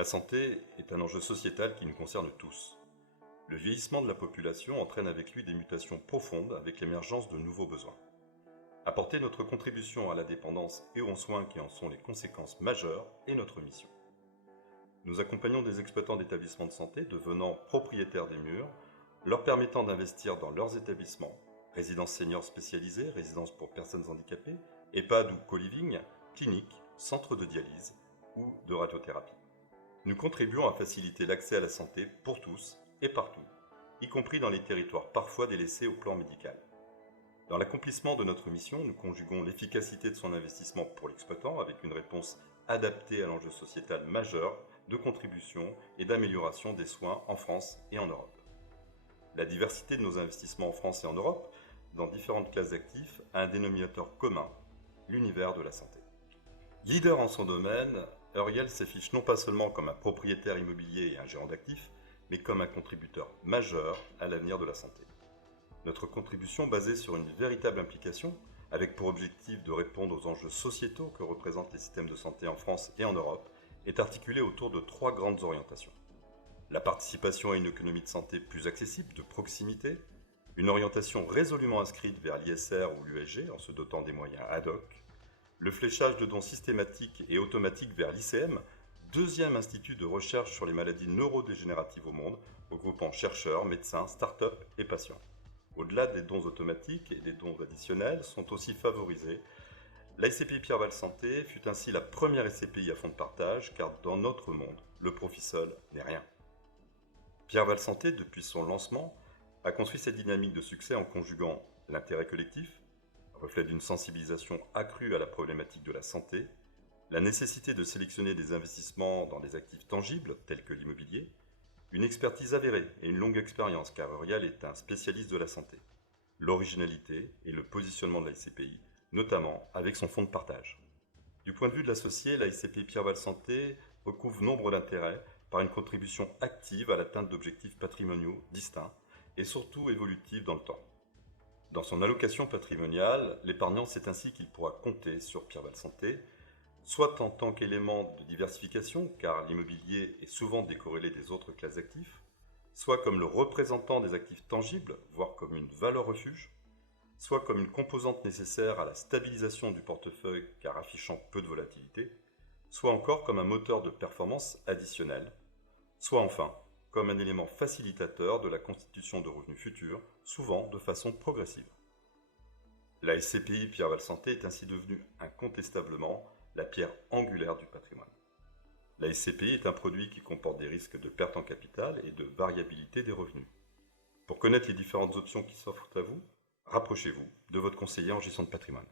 La santé est un enjeu sociétal qui nous concerne tous. Le vieillissement de la population entraîne avec lui des mutations profondes avec l'émergence de nouveaux besoins. Apporter notre contribution à la dépendance et aux soins qui en sont les conséquences majeures est notre mission. Nous accompagnons des exploitants d'établissements de santé devenant propriétaires des murs, leur permettant d'investir dans leurs établissements, résidences seniors spécialisées, résidences pour personnes handicapées, EHPAD ou co-living, cliniques, centres de dialyse ou de radiothérapie. Nous contribuons à faciliter l'accès à la santé pour tous et partout, y compris dans les territoires parfois délaissés au plan médical. Dans l'accomplissement de notre mission, nous conjuguons l'efficacité de son investissement pour l'exploitant avec une réponse adaptée à l'enjeu sociétal majeur de contribution et d'amélioration des soins en France et en Europe. La diversité de nos investissements en France et en Europe, dans différentes classes d'actifs, a un dénominateur commun, l'univers de la santé. Leader en son domaine, Euriel s'affiche non pas seulement comme un propriétaire immobilier et un gérant d'actifs, mais comme un contributeur majeur à l'avenir de la santé. Notre contribution basée sur une véritable implication, avec pour objectif de répondre aux enjeux sociétaux que représentent les systèmes de santé en France et en Europe, est articulée autour de 3 grandes orientations. La participation à une économie de santé plus accessible, de proximité, une orientation résolument inscrite vers l'ISR ou l'USG en se dotant des moyens ad hoc, le fléchage de dons systématiques et automatiques vers l'ICM, deuxième institut de recherche sur les maladies neurodégénératives au monde, regroupant chercheurs, médecins, start-up et patients. Au-delà des dons automatiques et des dons additionnels sont aussi favorisés. La SCPI Pierre-Val Santé fut ainsi la première SCPI à fonds de partage, car dans notre monde, le profit seul n'est rien. Pierre-Val Santé, depuis son lancement, a construit cette dynamique de succès en conjuguant l'intérêt collectif, reflet d'une sensibilisation accrue à la problématique de la santé, la nécessité de sélectionner des investissements dans des actifs tangibles, tels que l'immobilier, une expertise avérée et une longue expérience, car Euriel est un spécialiste de la santé, l'originalité et le positionnement de la SCPI, notamment avec son fonds de partage. Du point de vue de l'associé, la SCPI Pierre-Val Santé recouvre nombre d'intérêts par une contribution active à l'atteinte d'objectifs patrimoniaux distincts et surtout évolutifs dans le temps. Dans son allocation patrimoniale, l'épargnant sait ainsi qu'il pourra compter sur Pierre-Val Santé, soit en tant qu'élément de diversification, car l'immobilier est souvent décorrélé des autres classes d'actifs, soit comme le représentant des actifs tangibles, voire comme une valeur refuge, soit comme une composante nécessaire à la stabilisation du portefeuille car affichant peu de volatilité, soit encore comme un moteur de performance additionnel, soit enfin comme un élément facilitateur de la constitution de revenus futurs, souvent de façon progressive. La SCPI Pierre-Val Santé est ainsi devenue incontestablement la pierre angulaire du patrimoine. La SCPI est un produit qui comporte des risques de perte en capital et de variabilité des revenus. Pour connaître les différentes options qui s'offrent à vous, rapprochez-vous de votre conseiller en gestion de patrimoine.